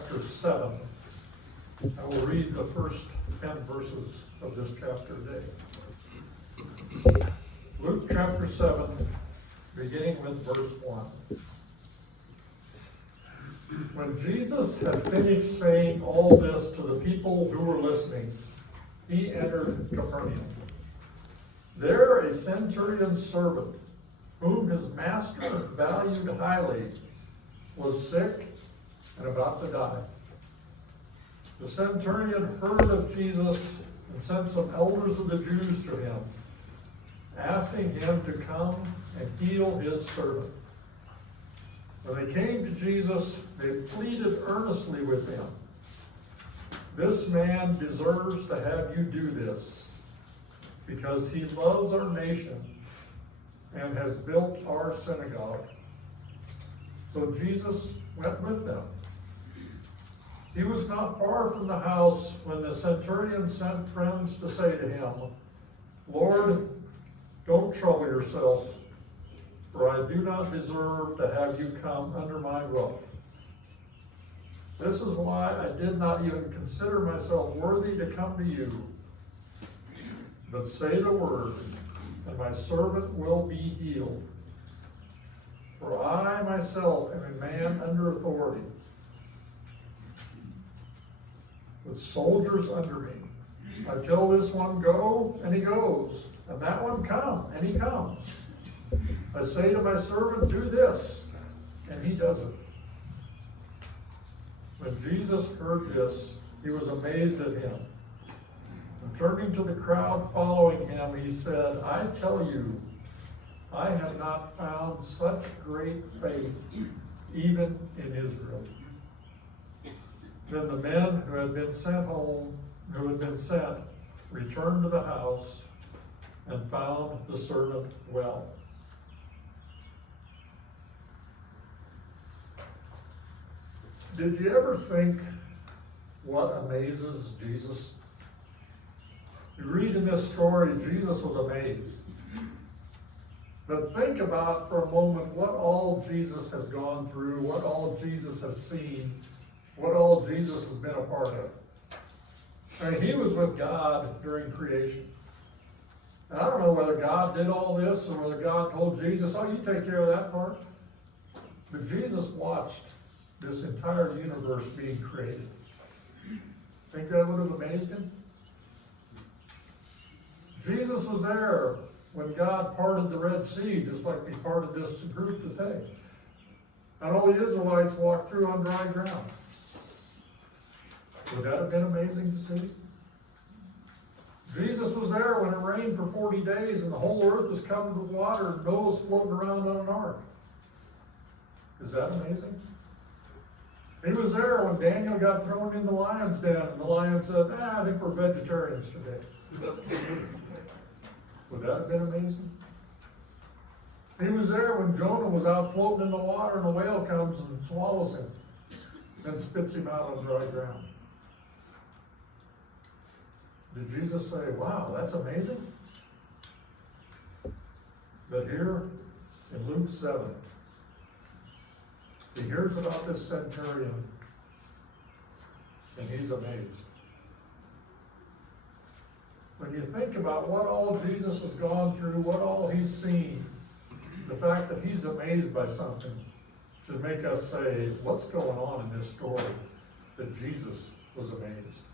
chapter 7. I will read the first 10 verses of this chapter today. Luke chapter 7, beginning with verse 1. When Jesus had finished saying all this to the people who were listening, he entered Capernaum. There a centurion's servant, whom his master valued highly, was sick and about to die. The centurion heard of Jesus and sent some elders of the Jews to him, asking him to come and heal his servant. When they came to Jesus, they pleaded earnestly with him, "This man deserves to have you do this, because he loves our nation and has built our synagogue." So Jesus went with them. He was not far from the house when the centurion sent friends to say to him, "Lord, don't trouble yourself, for I do not deserve to have you come under my roof. This is why I did not even consider myself worthy to come to you. But say the word, and my servant will be healed. For I myself am a man under authority, with soldiers under me. I tell this one, go, and he goes, and that one, come, and he comes. I say to my servant, do this, and he does it." When Jesus heard this, he was amazed at him. And turning to the crowd following him, he said, "I tell you, I have not found such great faith even in Israel." Then the men who had been sent, returned to the house and found the servant well. Did you ever think what amazes Jesus? You read in this story, Jesus was amazed. But think about for a moment what all Jesus has gone through, what all Jesus has seen, what all Jesus has been a part of. I mean, he was with God during creation. And I don't know whether God did all this or whether God told Jesus, "Oh, you take care of that part." But Jesus watched this entire universe being created. Think that would have amazed him? Jesus was there when God parted the Red Sea, just like he parted this group today. And all the Israelites walked through on dry ground. Would that have been amazing to see? Jesus was there when it rained for 40 days and the whole earth was covered with water and Noah was floating around on an ark. Is that amazing? He was there when Daniel got thrown in the lion's den and the lion said, "I think we're vegetarians today." Would that have been amazing? He was there when Jonah was out floating in the water and a whale comes and swallows him and spits him out on dry ground. Did Jesus say, "Wow, that's amazing"? But here in Luke 7, he hears about this centurion and he's amazed. When you think about what all Jesus has gone through, what all he's seen, the fact that he's amazed by something should make us say, what's going on in this story that Jesus was amazed?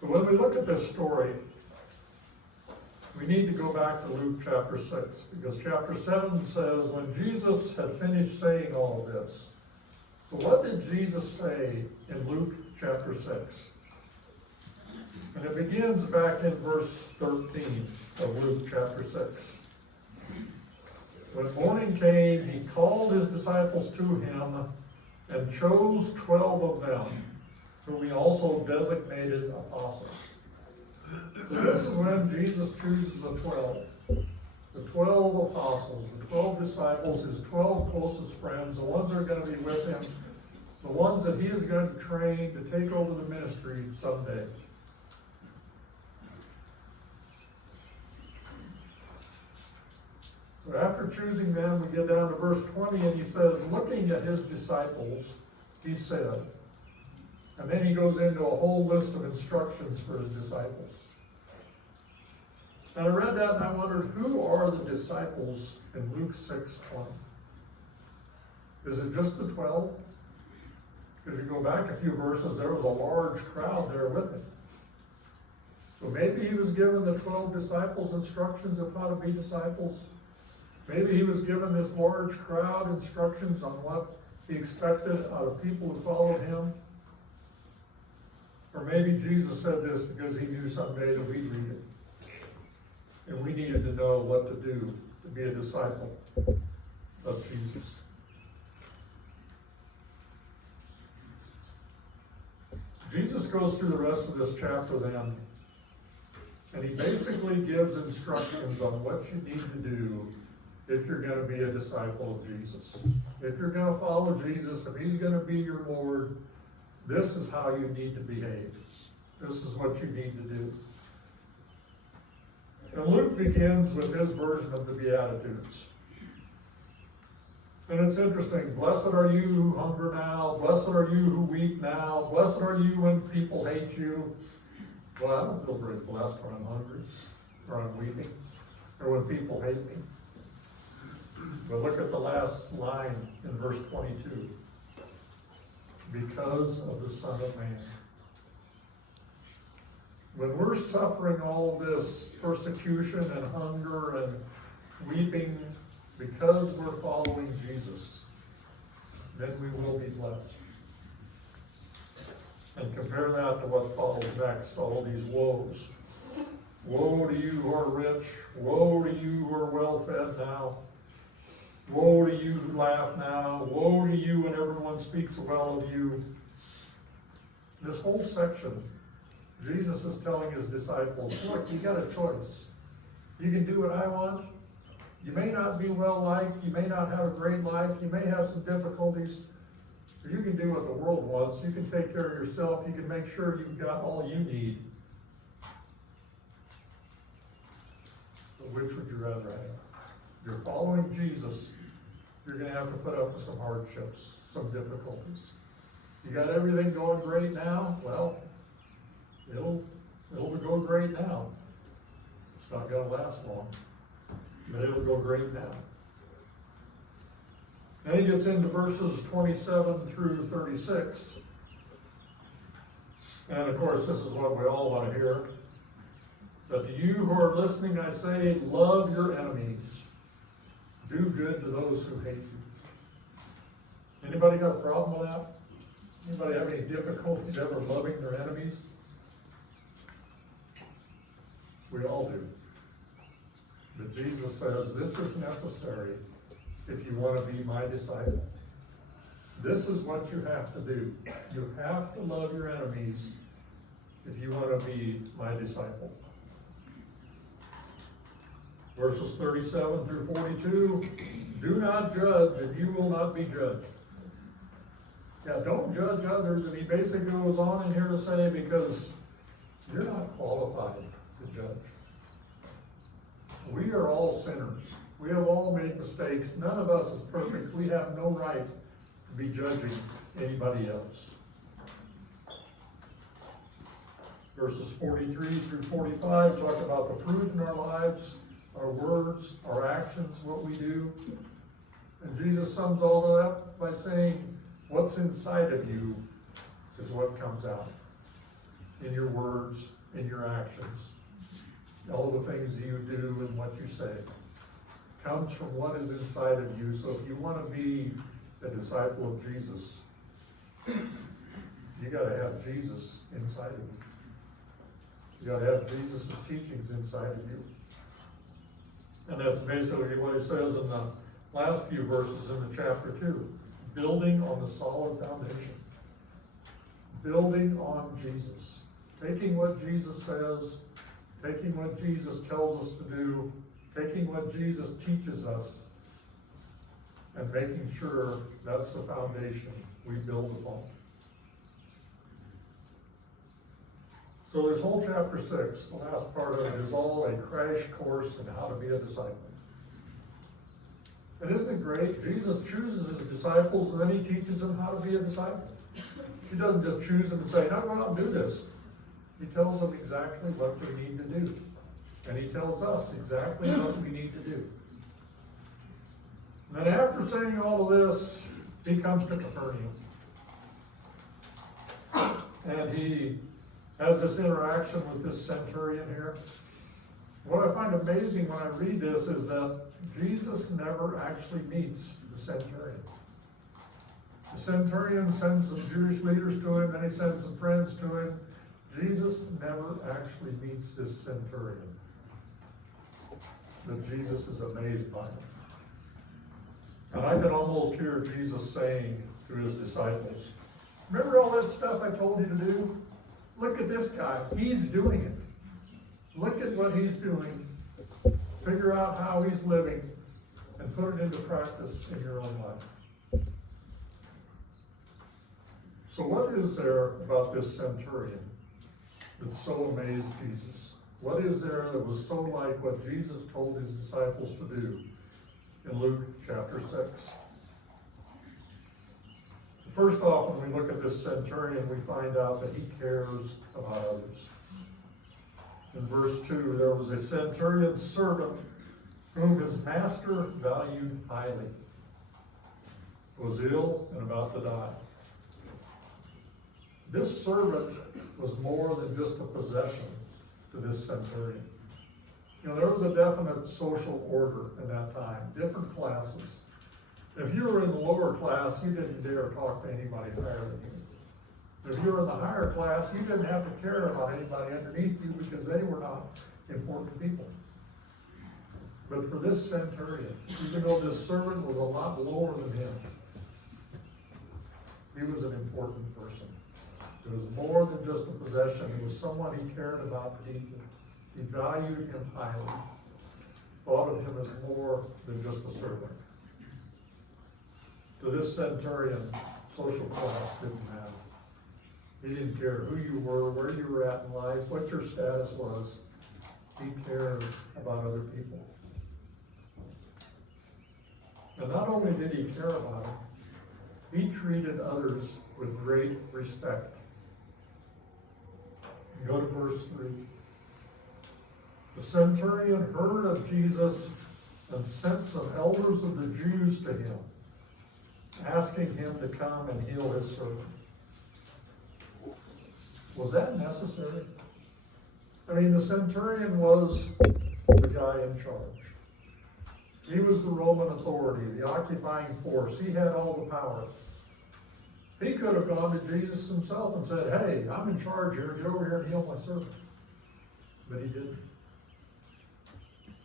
So when we look at this story, we need to go back to Luke chapter 6, because chapter 7 says, when Jesus had finished saying all of this. So what did Jesus say in Luke chapter 6? And it begins back in verse 13 of Luke chapter 6. When morning came, he called his disciples to him and chose 12 of them, whom he also designated apostles. So this is when Jesus chooses the 12. The 12 apostles, the 12 disciples, his 12 closest friends, the ones that are going to be with him, the ones that he is going to train to take over the ministry someday. So after choosing them, we get down to verse 20, and he says, looking at his disciples, he said, and then he goes into a whole list of instructions for his disciples. And I read that and I wondered, who are the disciples in Luke 6:20? Is it just the 12? Because you go back a few verses, there was a large crowd there with him. So maybe he was given the 12 disciples instructions of how to be disciples. Maybe he was given this large crowd instructions on what he expected out of people who followed him. Or maybe Jesus said this because he knew someday that we'd read it. And we needed to know what to do to be a disciple of Jesus. Jesus goes through the rest of this chapter then, and he basically gives instructions on what you need to do if you're going to be a disciple of Jesus. If you're going to follow Jesus, if he's going to be your Lord, this is how you need to behave. This is what you need to do. And Luke begins with his version of the Beatitudes. And it's interesting. Blessed are you who hunger now. Blessed are you who weep now. Blessed are you when people hate you. Well, I don't feel very blessed when I'm hungry, or I'm weeping, or when people hate me. But look at the last line in verse 22. Because of the Son of Man. When we're suffering all this persecution and hunger and weeping because we're following Jesus, then we will be blessed. And compare that to what follows next, all these woes. Woe to you who are rich. Woe to you who are well fed now. Woe to you who laugh now. Woe to you when everyone speaks well of you. This whole section, Jesus is telling his disciples, look, you got a choice. You can do what I want. You may not be well liked. You may not have a great life. You may have some difficulties. But you can do what the world wants. You can take care of yourself. You can make sure you've got all you need. But which would you rather have? If you're following Jesus, you're going to have to put up with some hardships, some difficulties. You got everything going great now? Well, it'll go great now. It's not going to last long, but it'll go great now. Then he gets into verses 27 through 36. And of course, this is what we all want to hear. But to you who are listening, I say, love your enemies. Do good to those who hate you. Anybody got a problem with that? Anybody have any difficulties ever loving their enemies? We all do. But Jesus says this is necessary if you want to be my disciple. This is what you have to do. You have to love your enemies if you want to be my disciple. Verses 37 through 42, do not judge and you will not be judged. Yeah, don't judge others. And he basically goes on in here to say, because you're not qualified to judge. We are all sinners. We have all made mistakes. None of us is perfect. We have no right to be judging anybody else. Verses 43 through 45 talk about the fruit in our lives, our words, our actions, what we do. And Jesus sums all of that by saying, what's inside of you is what comes out in your words, in your actions. All the things that you do and what you say comes from what is inside of you. So if you want to be a disciple of Jesus, you got to have Jesus inside of you. You got to have Jesus' teachings inside of you. And that's basically what he says in the last few verses in the chapter 2. Building on the solid foundation. Building on Jesus. Taking what Jesus says, taking what Jesus tells us to do, taking what Jesus teaches us, and making sure that's the foundation we build upon. So this whole chapter 6, the last part of it, is all a crash course in how to be a disciple. And isn't it great? Jesus chooses his disciples and then he teaches them how to be a disciple. He doesn't just choose them and say, now go out and do this. He tells them exactly what they need to do. And he tells us exactly what we need to do. And then after saying all of this, he comes to Capernaum. And he has this interaction with this centurion here. What I find amazing when I read this is that Jesus never actually meets the centurion. The centurion sends some Jewish leaders to him, then he sends some friends to him. Jesus never actually meets this centurion. But Jesus is amazed by him. And I can almost hear Jesus saying to his disciples, remember all that stuff I told you to do? Look at this guy. He's doing it. Look at what he's doing. Figure out how he's living and put it into practice in your own life. So what is there about this centurion that so amazed Jesus? What is there that was so like what Jesus told his disciples to do in Luke chapter 6? First off, when we look at this centurion, we find out that he cares about others. In verse 2, there was a centurion's servant whom his master valued highly, was ill and about to die. This servant was more than just a possession to this centurion. You know, there was a definite social order in that time, different classes. If you were in the lower class, you didn't dare talk to anybody higher than you. If you were in the higher class, you didn't have to care about anybody underneath you because they were not important people. But for this centurion, even though this servant was a lot lower than him, he was an important person. It was more than just a possession. It was someone he cared about deeply. He valued him highly, thought of him as more than just a servant. To this centurion, social class didn't matter. He didn't care who you were, where you were at in life, what your status was. He cared about other people. And not only did he care about them, he treated others with great respect. Go to verse 3. The centurion heard of Jesus and sent some elders of the Jews to him, asking him to come and heal his servant. Was that necessary? I mean, the centurion was the guy in charge. He was the Roman authority, the occupying force. He had all the power. He could have gone to Jesus himself and said, hey, I'm in charge here. Get over here and heal my servant. But he didn't.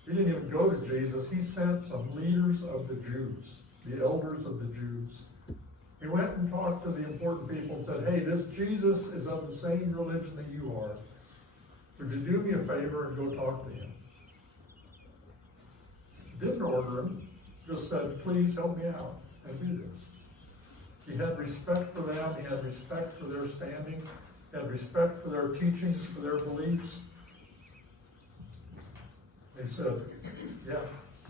He didn't even go to Jesus. He sent some leaders of the Jews, the elders of the Jews. He went and talked to the important people and said, hey, this Jesus is of the same religion that you are. Would you do me a favor and go talk to him? Didn't order him, just said, please help me out and do this. He had respect for them. He had respect for their standing. He had respect for their teachings, for their beliefs. He said, yeah,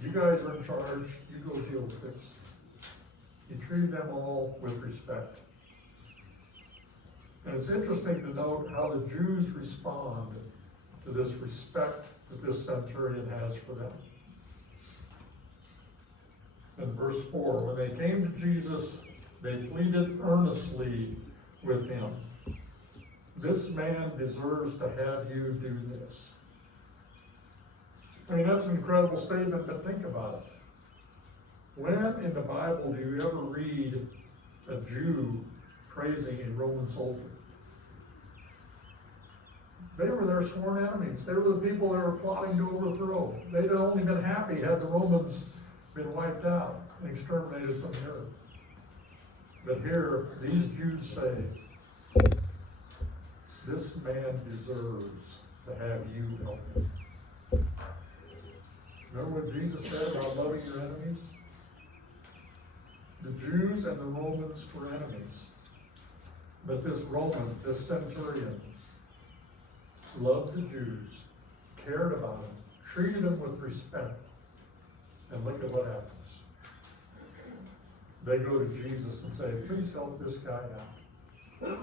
you guys are in charge. You go deal with this. He treated them all with respect. And it's interesting to note how the Jews respond to this respect that this centurion has for them. In verse 4, when they came to Jesus, they pleaded earnestly with him. This man deserves to have you do this. I mean, that's an incredible statement, but think about it. When in the Bible do you ever read a Jew praising a Roman soldier? They were their sworn enemies. They were the people they were plotting to overthrow. They'd only been happy had the Romans been wiped out and exterminated from the earth. But here, these Jews say, this man deserves to have you help him. Remember what Jesus said about loving your enemies? The Jews and the Romans were enemies. But this Roman, this centurion, loved the Jews, cared about them, treated them with respect. And look at what happens. they go to Jesus and say, please help this guy out.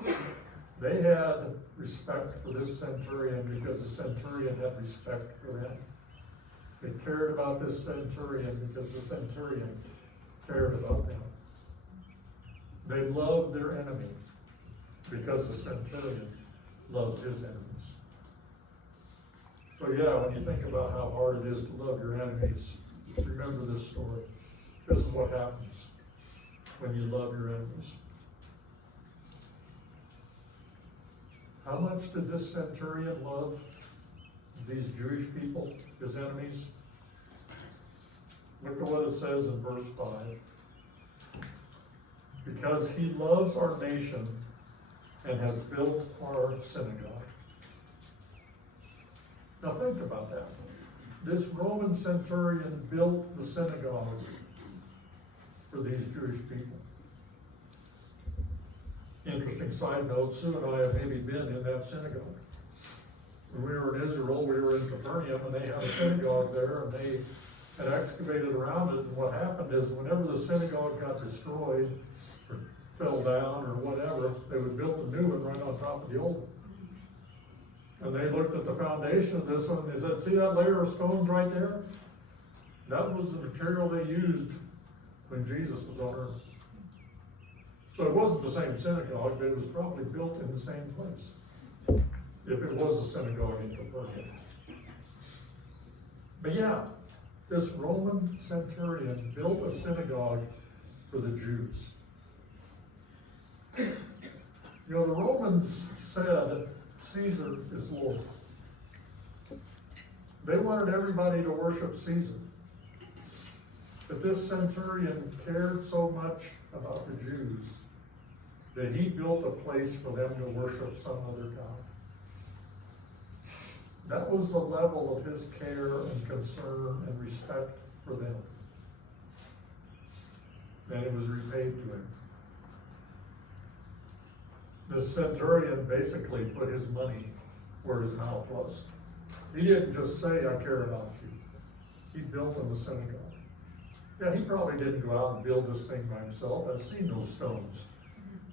They had respect for this centurion because the centurion had respect for them. They cared about this centurion because the centurion cared about them. They loved their enemy because the centurion loved his enemies. So yeah, when you think about how hard it is to love your enemies, remember this story. This is what happens when you love your enemies. How much did this centurion love these Jewish people, his enemies? Look at what it says in verse 5. Because he loves our nation and has built our synagogue. Now think about that. This Roman centurion built the synagogue for these Jewish people. Interesting side note, Sue and I have maybe been in that synagogue. When we were in Israel, we were in Capernaum, and they had a synagogue there, and they had excavated around it, and what happened is whenever the synagogue got destroyed, or fell down, or whatever, they would build a new one right on top of the old one. And they looked at the foundation of this one, and they said, see that layer of stones right there? That was the material they used when Jesus was on earth. So it wasn't the same synagogue, but it was probably built in the same place, if it was a synagogue in Capernaum. But yeah, this Roman centurion built a synagogue for the Jews. You know, the Romans said Caesar is Lord. They wanted everybody to worship Caesar. But this centurion cared so much about the Jews that he built a place for them to worship some other God. That was the level of his care and concern and respect for them. And it was repaid to him. The centurion basically put his money where his mouth was. He didn't just say, I care about you. He built them a synagogue. Yeah, he probably didn't go out and build this thing by himself. I've seen those stones.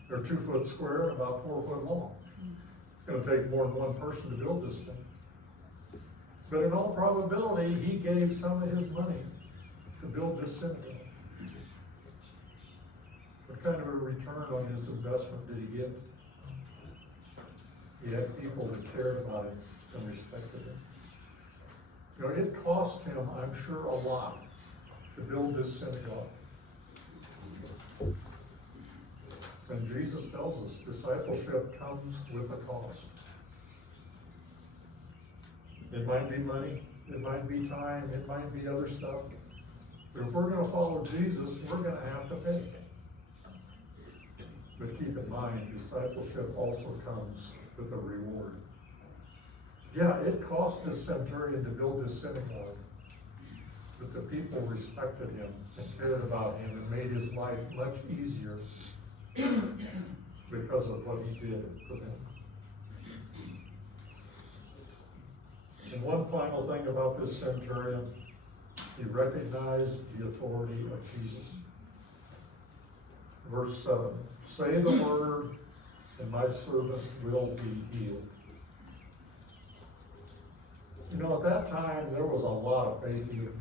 They're 2 foot square and about 4 foot long. It's going to take more than one person to build this thing. But in all probability, he gave some of his money to build this synagogue. What kind of a return on his investment did he get? He had people that cared about him and respected him. You know, it cost him, I'm sure, a lot to build this synagogue. And Jesus tells us discipleship comes with a cost. It might be money, it might be time, it might be other stuff. But if we're going to follow Jesus, we're going to have to pay. But keep in mind, discipleship also comes with a reward. Yeah, it cost this centurion to build this synagogue, but the people respected him and cared about him and made his life much easier because of what he did for them. And one final thing about this centurion, he recognized the authority of Jesus. Verse 7, say the word, and my servant will be healed. You know, at that time, there was a lot of faith healers.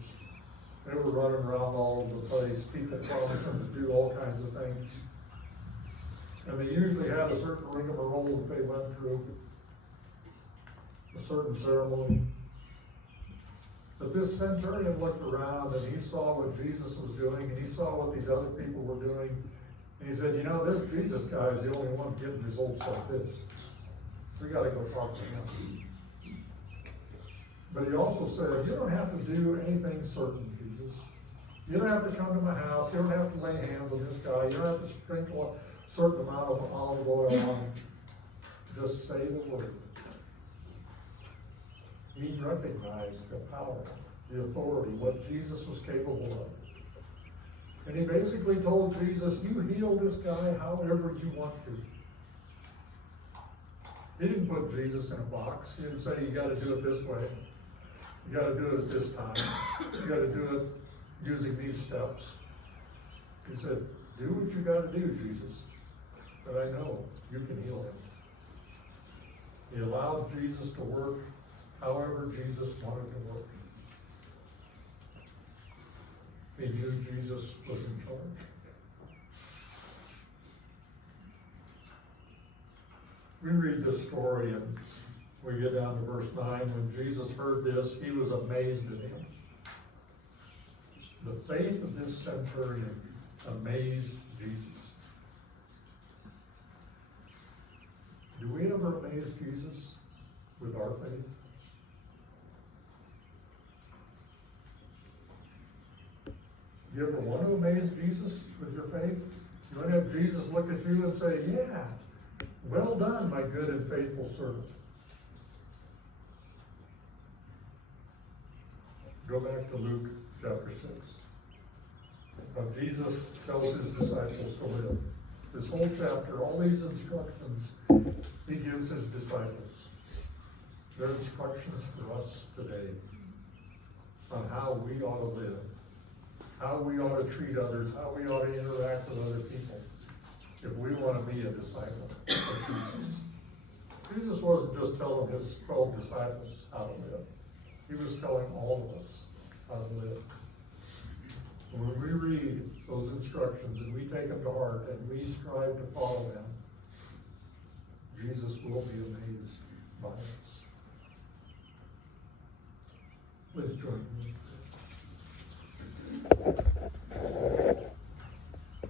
They were running around all over the place. People promised them to do all kinds of things. And they usually had a certain rigmarole that they went through, a certain ceremony. But this centurion looked around and he saw what Jesus was doing, and he saw what these other people were doing. And he said, you know, this Jesus guy is the only one getting results like this. We got to go talk to him. But he also said, you don't have to do anything certain, Jesus. You don't have to come to my house. You don't have to lay hands on this guy. You don't have to sprinkle a certain amount of olive oil on him. Just say the word. He recognized the power, the authority, what Jesus was capable of. And he basically told Jesus, you heal this guy however you want to. He didn't put Jesus in a box. He didn't say, you got to do it this way. You got to do it at this time. You got to do it using these steps. He said, Do what you gotta do, Jesus. But I know you can heal him. He allowed Jesus to work however Jesus wanted to work. He knew Jesus was in charge. We read this story and we get down to verse 9. When Jesus heard this, he was amazed at him. The faith of this centurion amazed Jesus. Do we ever amaze Jesus with our faith? Do you ever want to amaze Jesus with your faith? You want to have Jesus look at you and say, yeah, well done, my good and faithful servant. Go back to Luke chapter 6. Now Jesus tells his disciples to live. This whole chapter, all these instructions he gives his disciples. They're instructions for us today on how we ought to live, how we ought to treat others, how we ought to interact with other people if we want to be a disciple of Jesus. Jesus wasn't just telling his 12 disciples how to live. He was telling all of us how to live. When we read those instructions and we take them to heart and we strive to follow them, Jesus will be amazed by us. Please join me.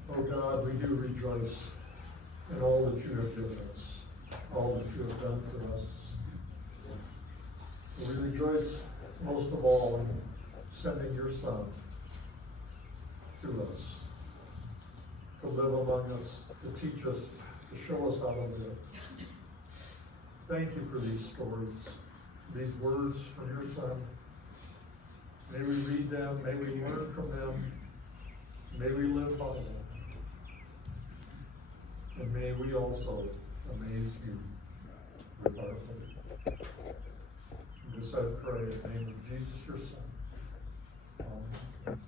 Oh God, we do rejoice in all that you have given us, all that you have done for us. We rejoice most of all in sending your Son to us, to live among us, to teach us, to show us how to live. Thank you for these stories, these words from your Son. May we read them, may we learn from them, may we live by them. And may we also amaze you with our faith. This I pray in the name of Jesus, your Son. Amen.